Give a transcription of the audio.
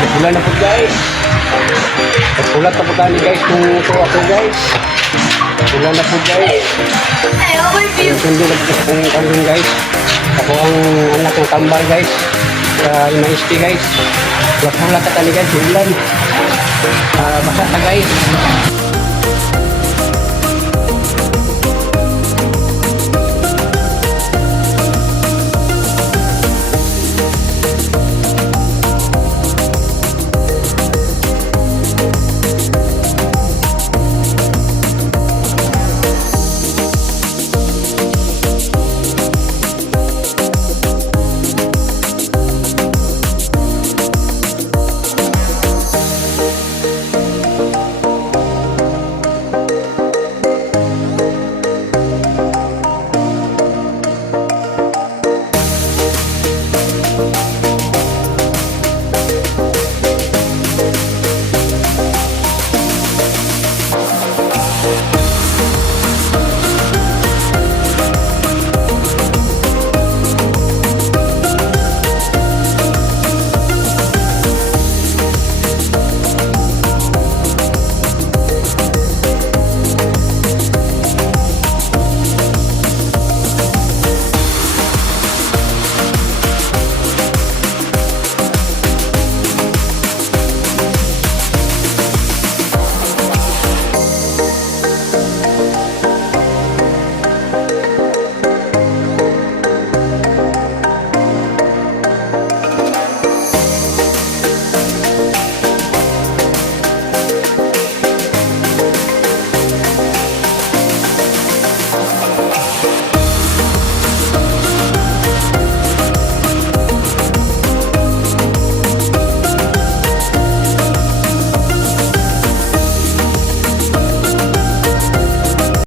Ulan na po guys. Ulat na po tayo guys kung ito ako guys. Ulan na po guys. Yung sundo na po kung kambing guys. Ako ang anak ng tambal guys. Sa MST guys. Ulat na tali guys. Ulan. Basa na guys.